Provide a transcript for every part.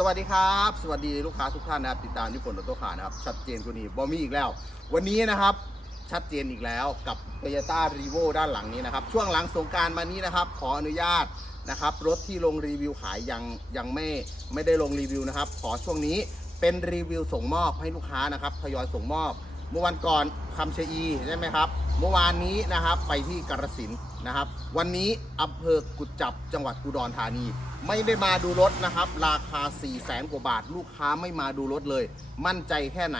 สวัสดีครับ สวัสดีลูกค้าทุกท่านนะครับติดตามที่ผลรถตัวขานะครับชัดเจนกว่านี้บอมี่อีกแล้ว วันนี้นะครับชัดเจนอีกแล้วกับ t o y ต้ารีโวด้านหลังนี้นะครับ ช่วงหลังสงการมานี้นะครับ ขออนุญาตนะครับ รถที่ลงรีวิวขายยังยังไม่ไม่ได้ลงรีวิวนะครับ ขอช่วงนี้เป็นรีวิวส่งมอบให้ลูกค้านะครับทยอยส่งมอบ เมื่อวันก่อนคำเชอีใช่ไหมครับ เมื่อวานนี้นะครับไปที่กาฬสินนะครับ วันนี้อำเภอกุจจับจังหวัดอุดรธานี ไม่ได้มาดูรถนะครับ ราคา 4 0 0แสนกว่าบาท ลูกค้าไม่มาดูรถเลย มั่นใจแค่ไหน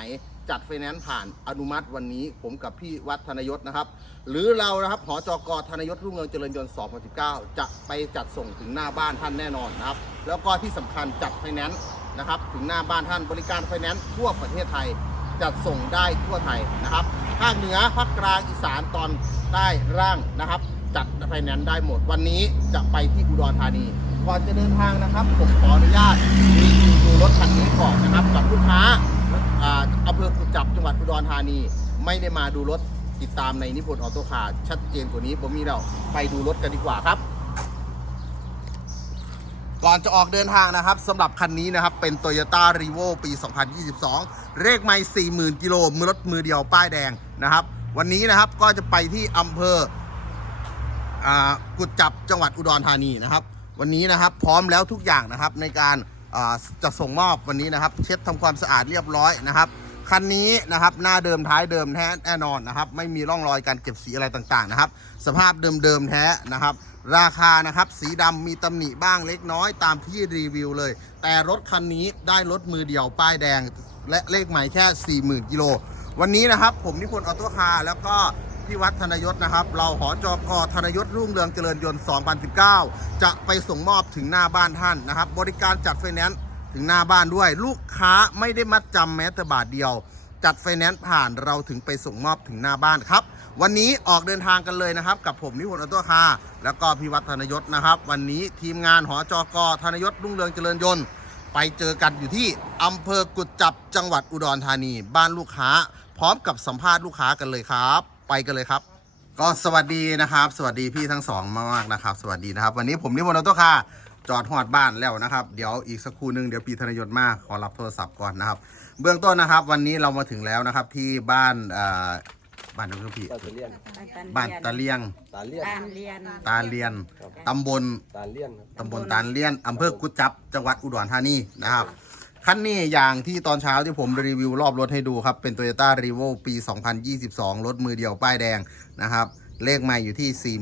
จัดไฟแนนซ์ผ่านอนุมัติวันนี้ผมกับพี่วัฒนยศนะครับ หรือเรานะครับหอจกธนยศรุ่งเรืองเจริญยนต์2019 จะไปจัดส่งถึงหน้าบ้านท่านแน่นอนนะครับ แล้วก็ที่สำคัญจัดไฟแนนซ์นะครับ ถึงหน้าบ้านท่านบริการไฟแนนซ์ทั่วประเทศไทย จัดส่งได้ทั่วไทยนะครับ ภาคเหนือภาคกลางอีสานตอนใต้ร่างนะครับ จัดไฟแนนซ์ได้หมด วันนี้จะไปที่อุดรธานีก่อนจะเดินทางนะครับผมขออนุญาตรีวิวดูรถคันนี้ก่อนนะครับกับลูกค้าอาอำเภอกุดจับจังหวัดอุดรธานี ไม่ได้มาดูรถติดตามในนิพนธ์ออโต้คาร์ชัดเจนกว่านี้ผมมีเราไปดูรถกันดีกว่าครับ ก่อนจะออกเดินทางนะครับสำหรับคันนี้นะครับ เป็น Toyota r e v o ปี 2022 เลขไม่40,000 กิโลมือรถมือเดียวป้ายแดงนะครับ วันนี้นะครับก็จะไปที่อำเภอกุดจับจังหวัดอุดรธานีนะครับ วันนี้นะครับพร้อมแล้วทุกอย่างนะครับในการจะส่งมอบวันนี้นะครับ เช็ดทำความสะอาดเรียบร้อยนะครับคันนี้นะครับหน้าเดิมท้ายเดิมแท้แน่นอนนะครับ ไม่มีร่องรอยการเก็บสีอะไรต่างๆนะครับ สภาพเดิมๆแท้นะครับ ราคานะครับ สีดำมีตำหนิบ้างเล็กน้อยตามที่รีวิวเลย แต่รถคันนี้ได้รถมือเดียวป้ายแดง และเลขหม่แค่ 40,000 กิโล วันนี้นะครับ ผมนิพนธ์ออโต้คาร์แล้วก็พี่วัดธนยศนะครับ เราหอจอกอธนยศรุ่งเรืองเจริญยนต์ 2019 จะไปส่งมอบถึงหน้าบ้านท่านนะครับ บริการจัดไฟแนนซ์ถึงหน้าบ้านด้วย ลูกค้าไม่ได้มัดจำแม้แต่บาทเดียว จัดไฟแนนซ์ผ่านเราถึงไปส่งมอบถึงหน้าบ้านครับ วันนี้ออกเดินทางกันเลยนะครับ กับผมนิพนธ์ออโต้คาแล้วก็พีวัฒนยศนะครับ วันนี้ทีมงานหอจกธนยศรุ่งเรืองเจริญยนต์ ไปเจอกันอยู่ที่อำเภอกุดจับจังหวัดอุดรธานี บ้านลูกค้า พร้อมกับสัมภาษณ์ลูกค้ากันเลยครับ ไปกันเลยครับ ก็สวัสดีนะครับ สวัสดีพี่ทั้งสองมากๆนะครับ สวัสดีนะครับ วันนี้ผมนิพนธ์ออโต้คาจอดหอดบ้านแล้วนะครับ เดี๋ยวอีกสักครู่หนึ่งเดี๋ยวพี่ธนยศมาขอรับโทรศัพท์ก่อนนะครับ เบื้องต้นนะครับ วันนี้เรามาถึงแล้วนะครับที่บ้านเอ่อ บ้านน้องพี่ตาเลียนบ้านตาเลียง ตาเลียน ตามเรียน ตาเลียนตำบล ตาเลียนครับ ตำบลตาเลียน อำเภอกุจจับ จังหวัดอุดรธานีนะครับ คันนี้อย่างที่ตอนเช้าที่ผมรีวิวรอบรถให้ดูครับ เป็น Toyota r e v o ปี 2022 รถมือเดียวป้ายแดงนะครับ เลขไม่อยู่ที่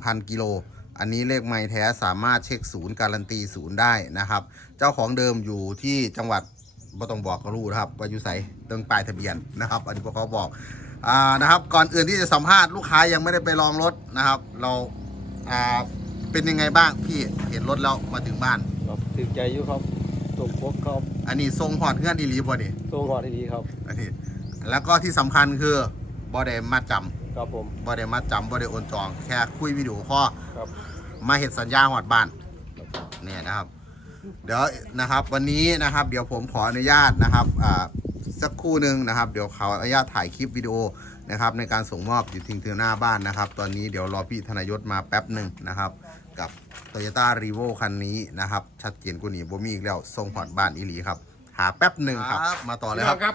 41,000 กิโล อันนี้เลขไม่แท้สามารถเช็คศูนย์การันตีศูนย์ได้นะครับ เจ้าของเดิมอยู่ที่จังหวัดบ่ต้องบอกก็รู้นะครับว่าอยู่ใส่เติงปลายทะเบียนนะครับ อันนี้พวกเขาบอก อ่านะครับ ก่อนอื่นที่จะสัมภาษณ์ลูกค้ายังไม่ได้ไปลองรถนะครับ เราอ่าเป็นยังไงบ้างพี่เห็นรถแล้วมาถึงบ้าน ครับถึงใจอยู่ครับตรงพบครับอันนี้ทรงหอดเงื่อนอีหลีบ่นี่ทรงหอดที่ดีครับอันนี้แล้วก็ที่สำคัญคือบ่ได้มาจำครับผมบ่ได้มาจำบ่ได้โอนจอง แค่คุยวิดีโอคอลครับ มาเห็นสัญญาหอดบ้านเนี่ยนะครับ เดี๋ยวนะครับวันนี้นะครับ เดี๋ยวผมขออนุญาตนะครับอ่า สักครู่หนึ่งนะครับ เดี๋ยวขออนุญาตถ่ายคลิปวิดีโอนะครับในการส่งมอบอยู่ทิ้งถึงหน้าบ้านนะครับ ตอนนี้เดี๋ยวรอพี่ธนยศมาแป๊บหนึ่งนะครับ กับ Toyota r e v o คันนี้นะครับ ชัดเจนกว่านี้บ่มีอีกแล้วส่งหอดบ้านอีหลีครับ หาแป๊บหนึ่งครับ มาต่อเลยพี่คน้รัอบงครับ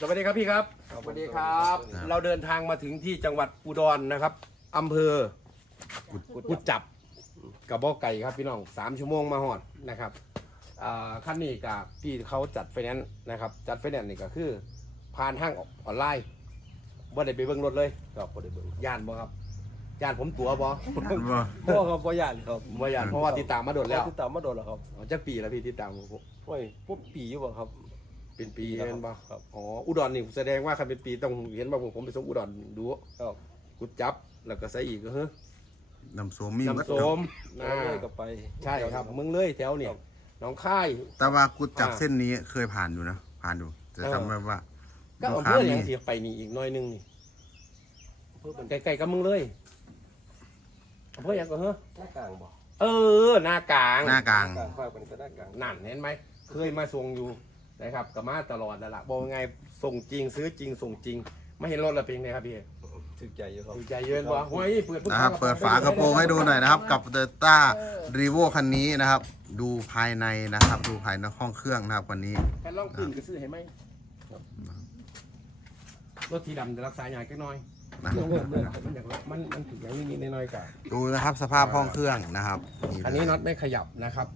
สวัสดีครับพี่ครับ สวัสดีครับครับ เราเดินทางมาถึงที่จังหวัดอุดรนะครับอำเภอกุดจับกับบ่อไก่ครับพี่น้องสามชั่วโมงมาหอดนะครับอ่า ขั้นนี้กับที่เขาจัดไฟแนนซ์นะครับ จัดไฟแนนซ์นี่ก็คือผ่านห้างออนไลน์บ่ได้ไปเบิ่งรถเลยก็บ่ได้เบิ่งย่านบ่ครับย่านผมตัวบ่พ่อครับพ่อยานครับบ่ย่านเพราะว่าติดตามมาโดนแล้วติดตามมาโดนแล้วครับอ๋อจักปีแล้วพี่ติดตามผมโอ้ยพวกปีอยู่บ่ครับ เป็นปีปีแล้วเห็นบ่ครับอ๋ออุดรนี่แสดงว่าคันเป็นปีต้องเห็นว่าผมผมไปส่งอุดรดูครับกุดจับแล้วก็ใส่อีกก็เฮ้ยน้ำโสมมีน้ำโสมแล้อ่าวเลยก็ไปใช่ครับเมืองเลยแถวเนี่ยครับ หน้องค่าย แต่ว่ากูจับอ่าเส้นนี้เคยผ่านอยู่นะ ผ่านอยู่แต่เออจำไม่ว่า ก็ลูกอำค้าเภออมีย่างเสียไปนี่อีกหน้อยหนึงนี่เพื่อเป็นใกล้ๆกับเมืองเลยอำเภออย่างก็เฮ้ยหน้ากลางบ่เออ หน้ากลาง หน้ากลางกลางภาคเป็นก็หน้ากลางนั่นเห็นไหม เคยมาส่งอยู่นะครับก็มาตลอดแล้วล่ะบอกไงส่งจริงซื้อจริงส่งจริง ไม่เห็นรถละเป็นไงครับพี่ถึงใจอยู่ครับดีใจเยินบ่โอ้ยเปิดนะครับเปิดฝากระโปรงให้ดูหน่อยนะครับ กับ Toyota r e v o คันนี้นะครับ ดูภายในนะครับ ดูภายในห้องเครื่องนะครับวันนี้แค่ล่องพื้นก็ซื้อให้ไหมรถทีดำจะรักษาอย่างแค่น้อยนะมันอย่างละมันมันถึงอย่างนิดๆน้อยๆกับดูนะครับสภาพห้องเครื่องนะครับอันนี้น็อตไม่ขยับนะครับ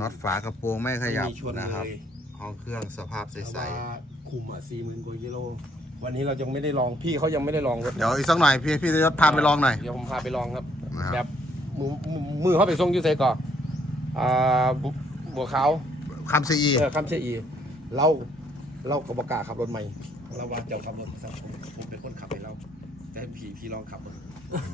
น็อตฝากระโปรงไม่ขยับไม่มีชนนะครับเลยห้องเครื่องสภาพใสเพราะว่าคุมอะสี่หมื่นกว่ากิโลวันนี้เรายังไม่ได้ลองพี่เขายังไม่ได้ลองรถๆเดี๋ยวอีกสักหน่อยพี่พี่จะพาไปลองหน่อยเดี๋ยวผมพาไปลองครับนะครับแบบมือมือมือเขาไปส่งอยูไซก่อน อ่าบุบัวขาวคำซีอีเออคำเชียอีเราเรากบกล้าขับรถใหม่เราว่าเจ้าขับรถสักผมผมเป็นคนขับให้เรา แต่ให้พี่พี่ลองขับรถ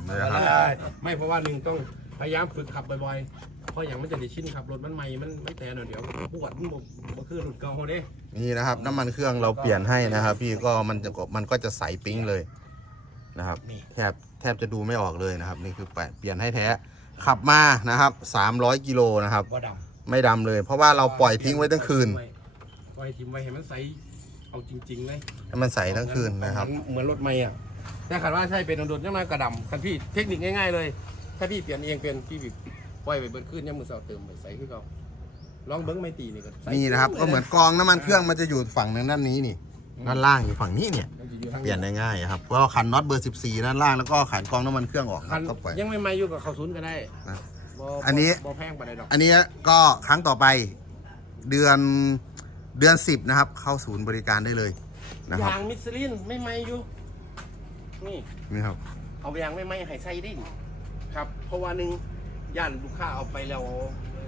นะครับได้ไม่เพราะว่าหนึ่งต้องพยายามฝึกขับบ่อยๆเพราะอย่างมันจะได้ชินขับรถมันใหม่มันมันแต่หน่อยเดี๋ยวปวดมันบ่บ่คือหลุดเก่าเขาเด้นี่นะครับ น้ำมันเครื่องเราเปลี่ยนให้นะครับ พี่ก็มันจะมันก็จะใสปิ๊งเลยนะครับนี่แทบแทบจะดูไม่ออกเลยนะครับ นี่คือแปะเปลี่ยนให้แท้ ขับมานะครับ300กิโลนะครับ ว่าดไม่ดำเลย เพราะว่าำเราปล่อยทิ้งไว้ทั้งคืนปล่อยทิ้งไว้ให้มันใสเอาจริงๆเลยให้มันใสทั้งคืนนะครับ เหมือนรถใหม่อะแต่ขันว่าใช่เป็นโดนๆยังไงกระดำคันพี่เทคนิคง่ายๆเลย ถ้าพี่เปลี่ยนเองเป็นพี่บิปล่อยไปเบิดขึ้นยังมือเสาเติมไปใส่ขึ้นเขาลองเบิ้งไม่ตีนี่ก็ใส่นี่นะครับ ก็เหมือนกองน้ำมันเครื่องมันจะอยู่ฝั่งนั้นด้านนี้นี่ ด้านล่างอยู่ฝั่งนี้เนี่ยมันจะอยู่ทางเปลี่ยนได้ง่ายครับเพราะว่าขันน็อตเบอร์ 14ด้านล่างแล้วก็ขันกองน้ำมันเครื่องออกคันก็ปล่อย ยังไม่มาอยู่กับเขาศูนย์ก็ได้นะบ่อันนี้ บ่แพงไปได้ดอกอันนี้ก็ครั้งต่อไปเดือนเดือน 10 นะครับ เข้าศูนย์บริการได้เลยนะครับ ยางมิชลินไม่ไม่อยู่นี่ นี่ครับ เอายางไม่ไม่ให้ใส่ดินครับ เพราะว่าหนึ่งย่านลูกค้าเอาไปแล้ว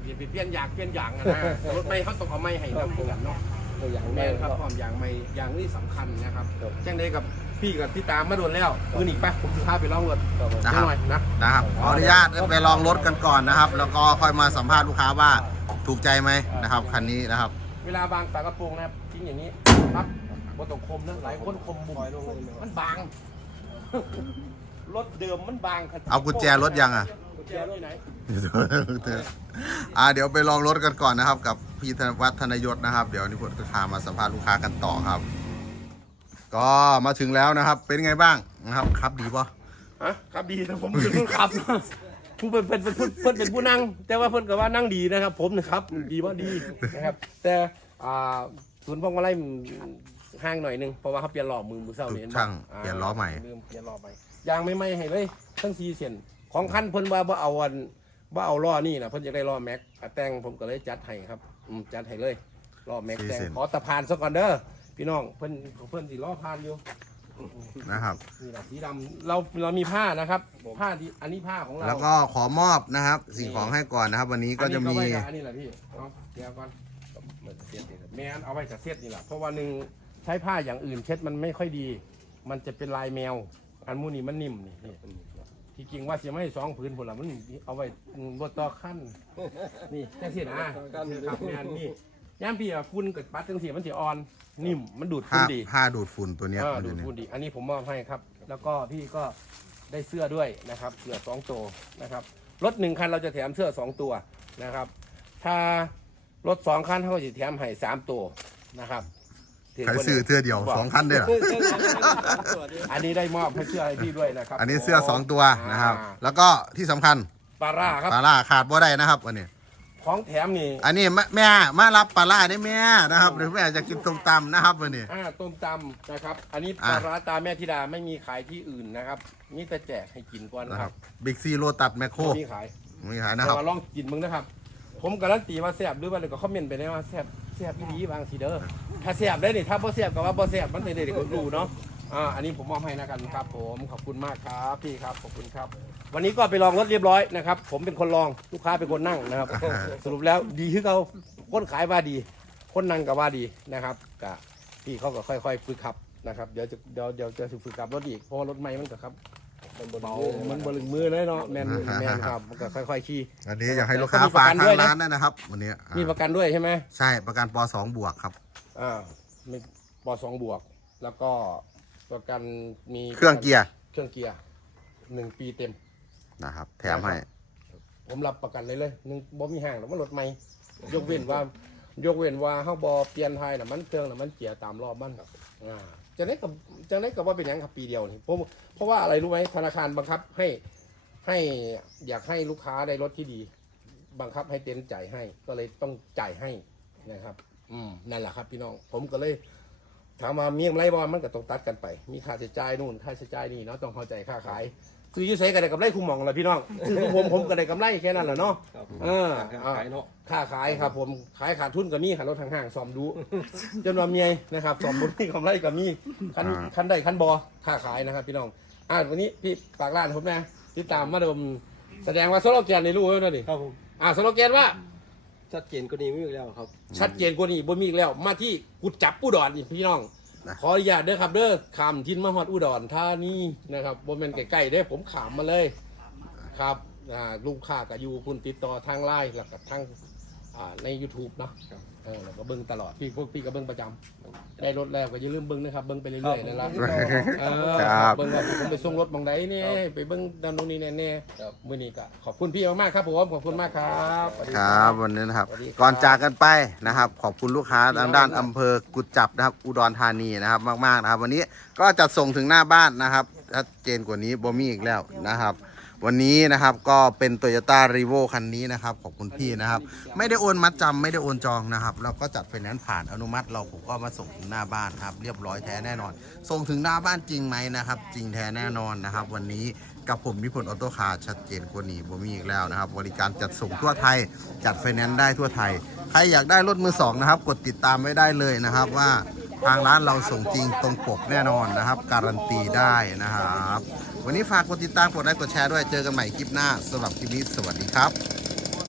เดี๋ยวไปเปลี่ยนยางเปลี่ยนยางอะนะรถไม่เขาต้องเอาไม่ให้นำกันเนาะ ตัวอย่างแม่แม่นนคครัรับบความอย่างไม่อย่างนี่สำคัญนะครับครับแจ้งได้กับพี่กับพี่ตามมาโดนแล้วมือหนีไปผมจะพาไปลองรถครับผมนะนิดหน่อยนะนะครับขออนุญาตไปลองรถกันก่อนนะครับ แล้วก็ค่อยมาสัมภาษณ์ลูกค้าว่าถูกใจไหมนะครับคันนี้นะครับ เวลาบางฝากระโปรงนะครับทิ้งอย่างนี้ปั๊บบนตรงคมนะหลายคนคมบุ๋มมันบางรถเดิมมันบางครับเอากุญแจรถยังอะ กุญแจรถอยู่ไหนอ่าเดี๋ยวไปลองรถกันก่อนนะครับ กับพี่ธนวัฒน์ธนยศนะครับ เดี๋ยวนิพนธ์จะพามาสัมภาษณ์ลูกค้ากันต่อครับ ก็มาถึงแล้วนะครับ เป็นไงบ้างนะครับ ครับดีป่ะฮะครับดีนะผมเป็นผู้ขับผู้เป็นเป็นเป็นผู้เพิ่นเป็นผู้นั่ง แต่ว่าเพิ่นก็ว่านั่งดีนะครับ ผมนะครับดีว่าดีนะครับ แต่อ่าศูนย์พวงมาลัยห่างหน่อยหนึงเพราะว่าเขาเปลี่ยนล้อมือมือเศร้านี่ห็นบ่ช่างเปลี่ยนล้อใหม่ลืมเปลี่ยนล้อใหม่ยางไม่ไม่ให้เลยทั้งสี่เส้น ของคันเพิ่นว่าบ่เอาอันบ่เอาล้อนี่นะเพิ่นจะได้ล้อแม็กอะแต่งผมก็เลยจัดให้ครับอืมจัดให้เลยล้อแม็กสี่แต่งเส้น ขอตะพานซะก่อนเด้อพี่น้องเพิ่นเพิ่นสิล้อพานอยู่ นะครับ นี่แหละสีดำเราเรามีผ้านะครับผ้าที่อันนี้ผ้าของเราแล้วก็ขอมอบนะครับ สิ่งของให้ก่อนนะครับ วันนี้ก็จะมี อันนี้ไว้กับอันนี้แหละพี่เอาเดี๋ยวก่อนแมนเอาไว้กับเซ็ตนี่แหละเพราะว่าหนึ่งใช้ผ้าอย่างอื่นเช็ดมันไม่ค่อยดี มันจะเป็นลายแมว อันมูนี่มันนิ่มนี่นี่ ที่จริงว่าเสียไม่สองผืนผลละมันเอาไว้บนต่อขั้นนี่แค่เสียนะครับแมนนี่ย่ามพี่อะฟุ้นกับปัดจังเสียมันจะอ่อน นิ่มมันดูดผ้าฟุ้นดีผ้าดูดฝุ่นตัวเนี้ยเออมันอดูยู่ดเนี่ยฝุ่นดี อันนี้ผมมอบให้ครับ แล้วก็พี่ก็ได้เสื้อด้วยนะครับเสื้อสองตัวนะครับรถหนึ่งคันเราจะแถมเสื้อสองตัวนะครับ ถ้ารถสองคันเขาจะแถมให้สามตัวนะครับถึง ใครคนซื้อเสื้อเดียวสองพันด้วยเหรออันนี้ได้มอบให้เสื้อให้พี่ด้วยนะครับ อันนี้เสื้อสองตัวนะครับอ่าแล้วก็ที่สำคัญปลาร่าครับปลาล่าขาดบ่ได้นะครับวันนี้ของแถมนี่ อันนี้แม่แม่มารับปลาล่าได้แม่นะครับหรือแม่จะกินต้มตำนะครับวันนี้อ่าต้มตำนะครับ อันนี้ปอ่าลาร้าตาแม่ธิดาไม่มีขายที่อื่นนะครับนี่แต่แจกให้กินก่อนนะนะคครัรับบบิ๊กซีโรตัดแมคโครไม่มีขายมีขายนะครับแต่ว่าลองกินมึงนะครับ ผมการันตีว่าแซ่บด้วยว่าเลยก็คอมเมนต์ไปได้ว่าแซ่บแซ่บอีหลีบางสีเด้อ ถ้าแซ่บได้นี่ถ้าบ่แซ่บก็ว่าบ่แซ่บมันเป็นเด็กๆรู้เนาะอ่าอันนี้ผมมอบให้นะกันครับ ผมขอบคุณมากครับพี่ครับขอบคุณครับ วันนี้ก็ไปลองรถเรียบร้อยนะครับ ผมเป็นคนลองลูกค้าเป็นคนนั่งนะครับอ่าสรุปแล้วดีคือเขาคนขายว่าดี คนนั่งก็ว่าดีนะครับกะพี่เขาก็ค่อยๆฝึกขับนะครับเดี๋ยวจะเดี๋ยวเดี๋ยวจะฝึกขับรถอีกเพราะว่ารถใหม่มันก็ครับมันบนเบามือมันบลึงมือเลยเนาะแมนแมนครับมันก็ค่อยๆขี่อันนี้อยากให้ลูกค้าแล้วก็มีประฝากกันทาด้วยงนะร้านด้วยนะครับ วันนี้อ่ามีประกันด้วยใช่ไหมใช่ประกันปสองบวกครับ อ่ามีปสองบวก แล้วก็ประกันมีเครื่องเกียร์เครื่องเกียร์หนึ่งปีเต็ม นะครับ แถมให้ ผมรับประกันเลยเลยหนึ่งบ่มีห่างหรอกมันรถใหม่ยกเว้นว่า ยกเว้นว่าเฮาบ่เปลี่ยนไทยน่ะมันเครื่องน่ะมันเกียร์ตามรอบมันอ่าจะได้กับจะได้กับว่าเป็นหยังครับปีเดียวนี่ผมเพราะว่าอะไรรู้ไหมธนาคารบังคับให้ให้อยากให้ลูกค้าได้รถที่ดี บังคับให้เต็นท์จ่ายให้ ก็เลยต้องจ่ายให้นะครับ อืมนั่นแหละครับ พี่น้อง ผมก็เลยถามว่ามีกำไรบ่มันก็ต้องตัดกันไป มีค่าใช้จ่ายนู่นค่าใช้จ่ายนี่เนาะต้องเข้าใจค่าขายซื้ออยูเซก็ได้กำไรคุ้มหมองแหละพี่น้องซื้อผมผมก็ได้กำไรแค่นั้นแหละเนาะครับเออการขายเนาะค่าขายครับ ผมขายขาดทุนก็มีขันรถทางห้างซ่อมดูจนว่าเมียนะครับซ่อมบนที่กำไรก็มีคันอ่าคันใดคันบอค่าขายนะครับ พี่น้องอ่าวันนี้พี่ปากร้านผมนะติดตามมาดม แสดงว่าโซโลแกนในรู้ไว้แล้วนี่ครับผมอ่าโซโลแกนว่า ชัดเจนกว่านี้ไม่มีอีกแล้วครับ ชัดเจนกว่านี้บ่มีอีกแล้ว มาที่กุดจับอุดรนี่พี่น้อง นะขออนุญาตเด้อครับเด้อขามทินมาฮอดอุดรท่านี้นะครับบ่แม่นใกล้ๆเด้อผมขามมาเลยครับอ่าลูกค้าก็อยู่คุณติดต่อทางไลน์แล้วก็ทางอ่าใน YouTube เนาะครับ เออแล้วก็เบิ่งตลอดพี่พวกพี่ก็เบิ่งประจำได้รถแล้วก็อย่าลืมเบิ่งนะครับเบิ่งไปเรื่อยๆนั่นล่ะเออครับ เบิ่งว่าผมไปส่งรถบางใดเนี่ยไปเบิ่งด้านโน้นนี่แน่ๆครับมื้อนี้ก็ขอบคุณพี่มากๆครับผมขอบคุณมากครับสวัสดี ครับวันนี้นะครับ สวัสดีครับ ก่อนจากกันไปนะครับ ขอบคุณลูกค้าทางด้านอำเภอกุดจับนะครับ อุดรธานีนะครับ มากๆนะครับ วันนี้ก็จัดส่งถึงหน้าบ้านนะครับชัดเจนกว่านี้บ่มีอีกแล้วนะครับ วันนี้นะครับก็เป็น t o y ยต้ารีโวคันนี้นะครับขอบคุณพี่นะครับ ไม่ได้โอนมัดจำไม่ได้โอนจองนะครับ เราก็จัดไฟแนนซ์ผ่านอนุมัติเราผมก็มาส่งถึงหน้าบ้านครับ เรียบร้อยแท้แน่นอน ส่งถึงหน้าบ้านจริงไหมนะครับ จริงแท้แน่นอนนะครับ วันนี้กับผมนิพนธ์ออโต้คาร์ชัดเจนกว่านี้บ่มีอีกแล้วนะครับ บริการจัดส่งทั่วไทย จัดไฟแนนซ์ได้ทั่วไทย ใครอยากได้รถมือสองนะครับ กดติดตามไว้ได้เลยนะครับว่าทางร้านเราส่งจริงตรงปกแน่นอนนะครับ การันตีได้นะครับ วันนี้ฝากกดติดตามกดไลค์กดแชร์ด้วยเจอกันใหม่คลิปหน้าสำหรับคลิปนี้สวัสดีครับ